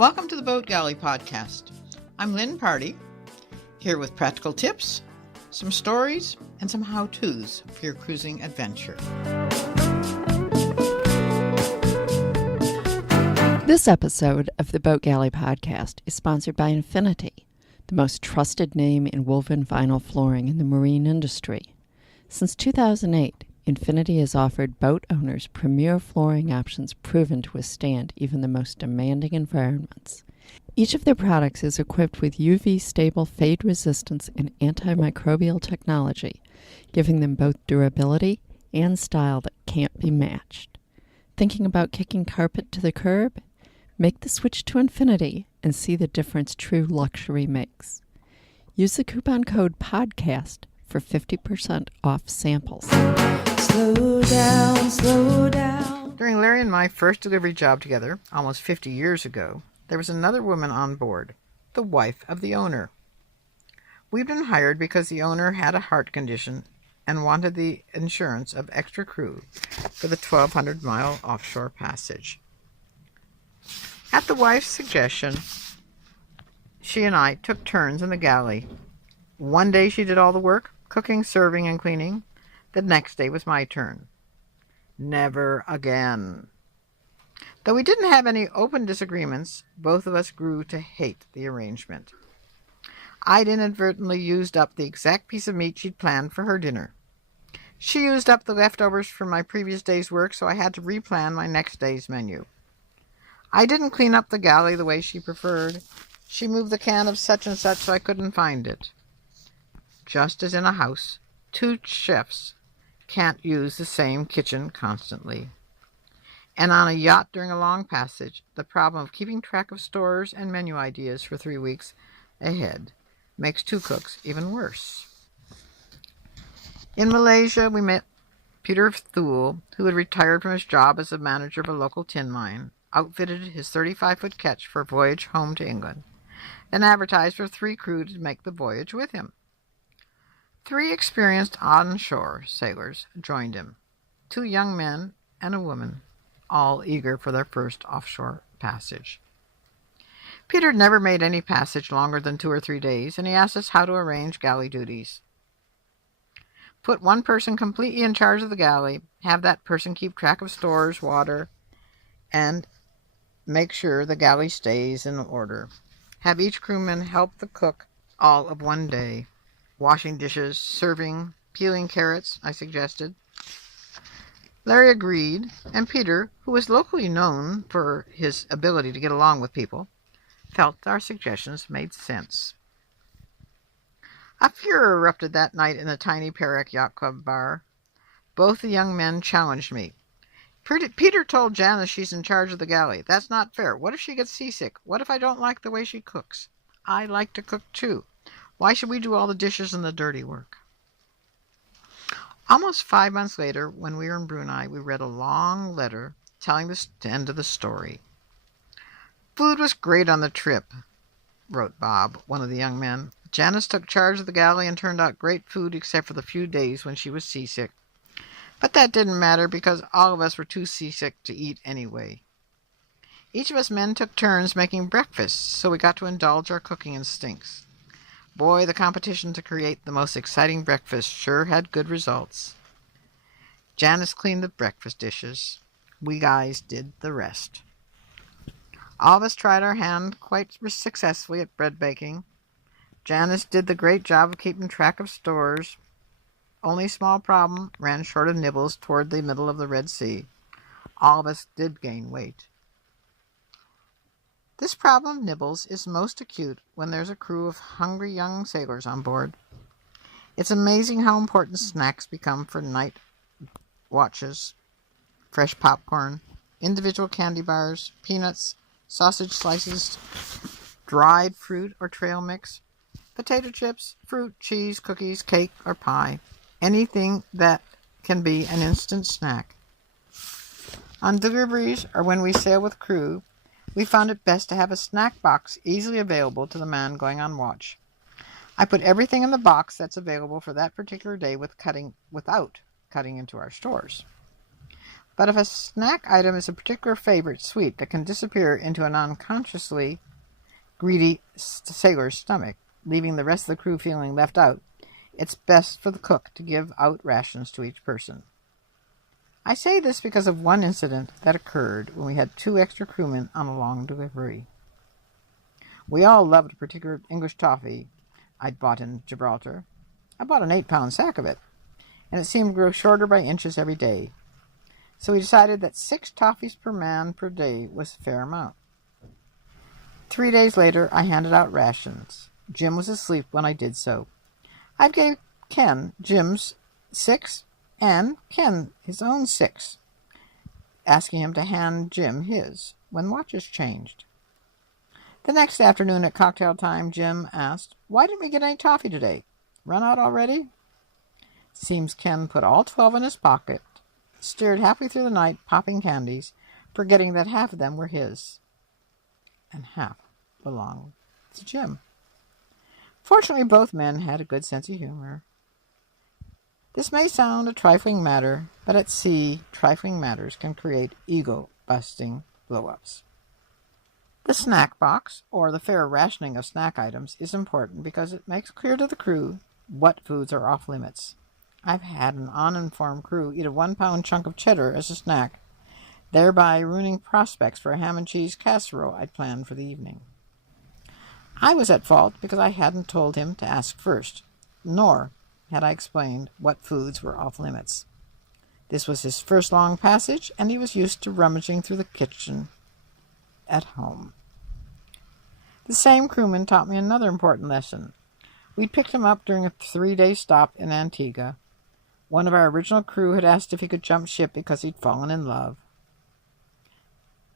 Welcome to the Boat Galley Podcast. I'm Lynn Party, here with practical tips, some stories, and some how-tos for your cruising adventure. This episode of the Boat Galley Podcast is sponsored by Infinity, the most trusted name in woven vinyl flooring in the marine industry. Since 2008, Infinity has offered boat owners premier flooring options proven to withstand even the most demanding environments. Each of their products is equipped with UV-stable fade resistance and antimicrobial technology, giving them both durability and style that can't be matched. Thinking about kicking carpet to the curb? Make the switch to Infinity and see the difference true luxury makes. Use the coupon code PODCAST for 50% off samples. Slow down, slow down. During Larry and my first delivery job together, almost 50 years ago, there was another woman on board, the wife of the owner. We'd been hired because the owner had a heart condition and wanted the insurance of extra crew for the 1,200-mile offshore passage. At the wife's suggestion, she and I took turns in the galley. One day she did all the work, cooking, serving, and cleaning. The next day was my turn. Never again. Though we didn't have any open disagreements, both of us grew to hate the arrangement. I'd inadvertently used up the exact piece of meat she'd planned for her dinner. She used up the leftovers from my previous day's work, so I had to replan my next day's menu. I didn't clean up the galley the way she preferred. She moved the can of such and such so I couldn't find it. Just as in a house, two chefs can't use the same kitchen constantly. And on a yacht during a long passage, the problem of keeping track of stores and menu ideas for 3 weeks ahead makes two cooks even worse. In Malaysia, we met Peter Thule, who had retired from his job as the manager of a local tin mine, outfitted his 35-foot ketch for a voyage home to England, and advertised for 3 crew to make the voyage with him. 3 experienced onshore sailors joined him, 2 young men and a woman, all eager for their first offshore passage. Peter had never made any passage longer than 2 or 3 days, and he asked us how to arrange galley duties. Put one person completely in charge of the galley, have that person keep track of stores, water, and make sure the galley stays in order. Have each crewman help the cook all of one day. Washing dishes, serving, peeling carrots, I suggested. Larry agreed, and Peter, who was locally known for his ability to get along with people, felt our suggestions made sense. A furor erupted that night in the tiny Perak Yacht Club bar. Both the young men challenged me. Peter told Janice she's in charge of the galley. That's not fair. What if she gets seasick? What if I don't like the way she cooks? I like to cook too. Why should we do all the dishes and the dirty work? Almost 5 months later, when we were in Brunei, we read a long letter telling the end of the story. Food was great on the trip, wrote Bob, one of the young men. Janice took charge of the galley and turned out great food except for the few days when she was seasick. But that didn't matter because all of us were too seasick to eat anyway. Each of us men took turns making breakfast, so we got to indulge our cooking instincts. Boy, the competition to create the most exciting breakfast sure had good results. Janice cleaned the breakfast dishes. We guys did the rest. All of us tried our hand quite successfully at bread baking. Janice did the great job of keeping track of stores. Only small problem, ran short of nibbles toward the middle of the Red Sea. All of us did gain weight. This problem of nibbles is most acute when there's a crew of hungry young sailors on board. It's amazing how important snacks become for night watches. Fresh popcorn, individual candy bars, peanuts, sausage slices, dried fruit or trail mix, potato chips, fruit, cheese, cookies, cake, or pie. Anything that can be an instant snack. On deliveries or when we sail with crew, we found it best to have a snack box easily available to the man going on watch. I put everything in the box that's available for that particular day without cutting into our stores. But if a snack item is a particular favorite sweet that can disappear into an unconsciously greedy sailor's stomach, leaving the rest of the crew feeling left out, it's best for the cook to give out rations to each person. I say this because of one incident that occurred when we had 2 extra crewmen on a long delivery. We all loved a particular English toffee I'd bought in Gibraltar. I bought an 8-pound sack of it, and it seemed to grow shorter by inches every day. So we decided that 6 toffees per man per day was a fair amount. 3 days later, I handed out rations. Jim was asleep when I did so. I gave Ken Jim's 6 and Ken his own 6, asking him to hand Jim his when watches changed. The next afternoon at cocktail time, Jim asked, "Why didn't we get any toffee today? Run out already?" Seems Ken put all 12 in his pocket, steered halfway through the night popping candies, forgetting that half of them were his, and half belonged to Jim. Fortunately, both men had a good sense of humor. This may sound a trifling matter, but at sea, trifling matters can create ego-busting blow-ups. The snack box, or the fair rationing of snack items, is important because it makes clear to the crew what foods are off limits. I've had an uninformed crew eat a 1-pound chunk of cheddar as a snack, thereby ruining prospects for a ham and cheese casserole I'd planned for the evening. I was at fault because I hadn't told him to ask first, nor had I explained what foods were off limits. This was his first long passage, and he was used to rummaging through the kitchen at home. The same crewman taught me another important lesson. We'd picked him up during a 3-day stop in Antigua. One of our original crew had asked if he could jump ship because he'd fallen in love.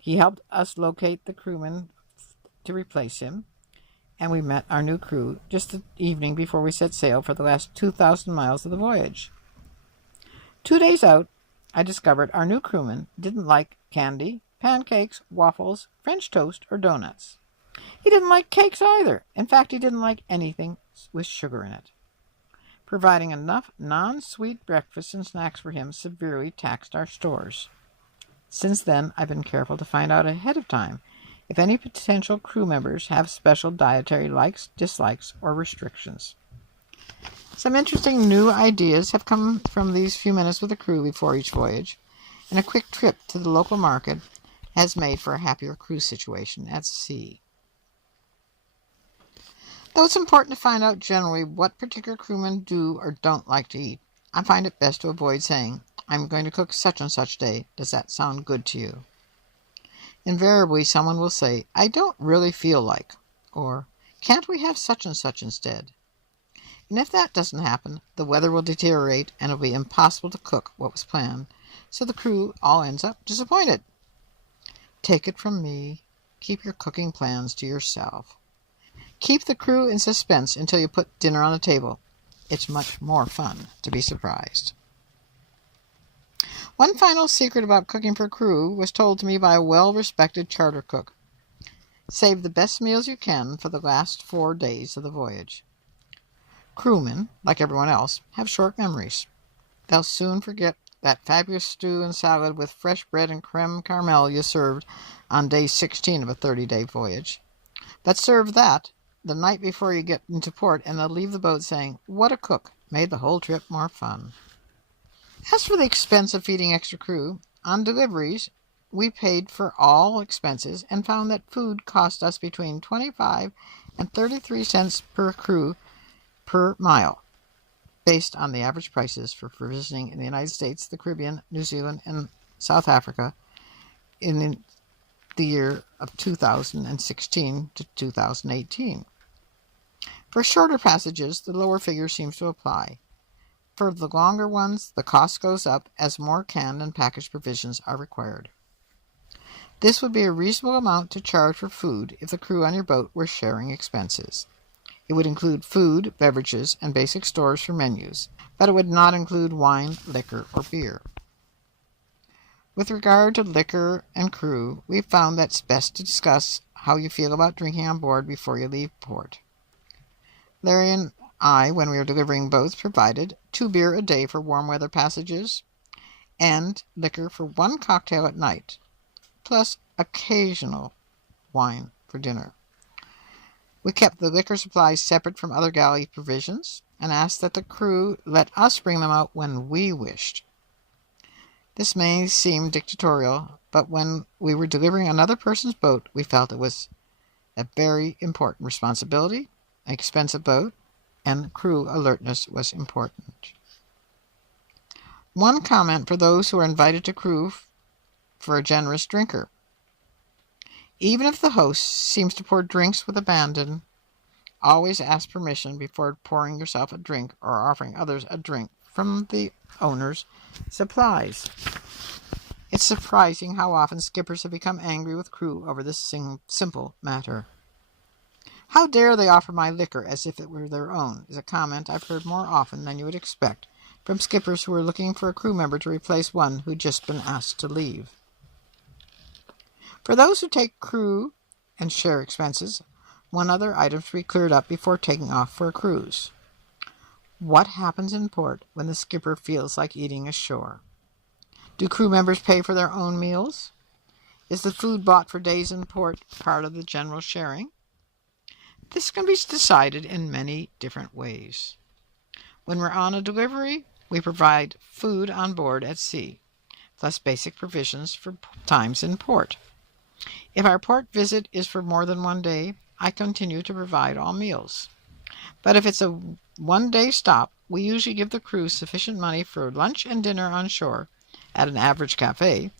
He helped us locate the crewman to replace him, and we met our new crew just the evening before we set sail for the last 2,000 miles of the voyage. 2 days out, I discovered our new crewman didn't like candy, pancakes, waffles, French toast, or donuts. He didn't like cakes either. In fact, he didn't like anything with sugar in it. Providing enough non-sweet breakfasts and snacks for him severely taxed our stores. Since then, I've been careful to find out ahead of time if any potential crew members have special dietary likes, dislikes, or restrictions. Some interesting new ideas have come from these few minutes with the crew before each voyage, and a quick trip to the local market has made for a happier crew situation at sea. Though it's important to find out generally what particular crewmen do or don't like to eat, I find it best to avoid saying, "I'm going to cook such and such day. Does that sound good to you?" Invariably, someone will say, "I don't really feel like," or "Can't we have such and such instead?" And if that doesn't happen, the weather will deteriorate and it will be impossible to cook what was planned, so the crew all ends up disappointed. Take it from me, keep your cooking plans to yourself. Keep the crew in suspense until you put dinner on the table. It's much more fun to be surprised. One final secret about cooking for crew was told to me by a well-respected charter cook. Save the best meals you can for the last 4 days of the voyage. Crewmen, like everyone else, have short memories. They'll soon forget that fabulous stew and salad with fresh bread and creme caramel you served on day 16 of a 30-day voyage. But serve that the night before you get into port, and they'll leave the boat saying, "What a cook, made the whole trip more fun." As for the expense of feeding extra crew, on deliveries, we paid for all expenses and found that food cost us between 25 and 33 cents per crew per mile, based on the average prices for visiting in the United States, the Caribbean, New Zealand, and South Africa in the year of 2016 to 2018. For shorter passages, the lower figure seems to apply. For the longer ones, the cost goes up as more canned and packaged provisions are required. This would be a reasonable amount to charge for food if the crew on your boat were sharing expenses. It would include food, beverages, and basic stores for menus, but it would not include wine, liquor, or beer. With regard to liquor and crew, we've found that it's best to discuss how you feel about drinking on board before you leave port. Larry and I, when we were delivering boats, provided 2 beer a day for warm weather passages and liquor for one cocktail at night, plus occasional wine for dinner. We kept the liquor supplies separate from other galley provisions and asked that the crew let us bring them out when we wished. This may seem dictatorial, but when we were delivering another person's boat, we felt it was a very important responsibility, an expensive boat, and crew alertness was important. One comment for those who are invited to crew for a generous drinker. Even if the host seems to pour drinks with abandon, always ask permission before pouring yourself a drink or offering others a drink from the owner's supplies. It's surprising how often skippers have become angry with crew over this simple matter. "How dare they offer my liquor as if it were their own," is a comment I've heard more often than you would expect from skippers who are looking for a crew member to replace one who'd just been asked to leave. For those who take crew and share expenses, one other item to be cleared up before taking off for a cruise. What happens in port when the skipper feels like eating ashore? Do crew members pay for their own meals? Is the food bought for days in port part of the general sharing? This can be decided in many different ways. When we're on a delivery, we provide food on board at sea, plus basic provisions for times in port. If our port visit is for more than one day, I continue to provide all meals. But if it's a one-day stop, we usually give the crew sufficient money for lunch and dinner on shore at an average cafe,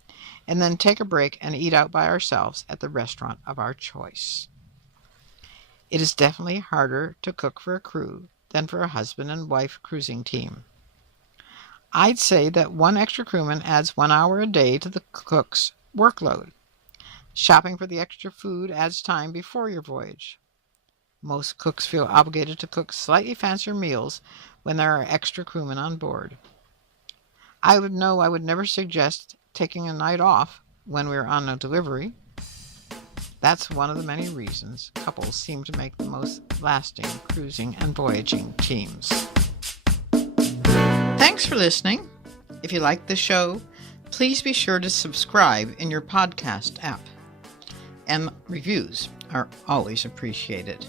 and then take a break and eat out by ourselves at the restaurant of our choice. It is definitely harder to cook for a crew than for a husband and wife cruising team. I'd say that one extra crewman adds 1 hour a day to the cook's workload. Shopping for the extra food adds time before your voyage. Most cooks feel obligated to cook slightly fancier meals when there are extra crewmen on board. I would never suggest taking a night off when we're on a delivery. That's one of the many reasons couples seem to make the most lasting cruising and voyaging teams. Thanks for listening. If you like the show, please be sure to subscribe in your podcast app. And reviews are always appreciated.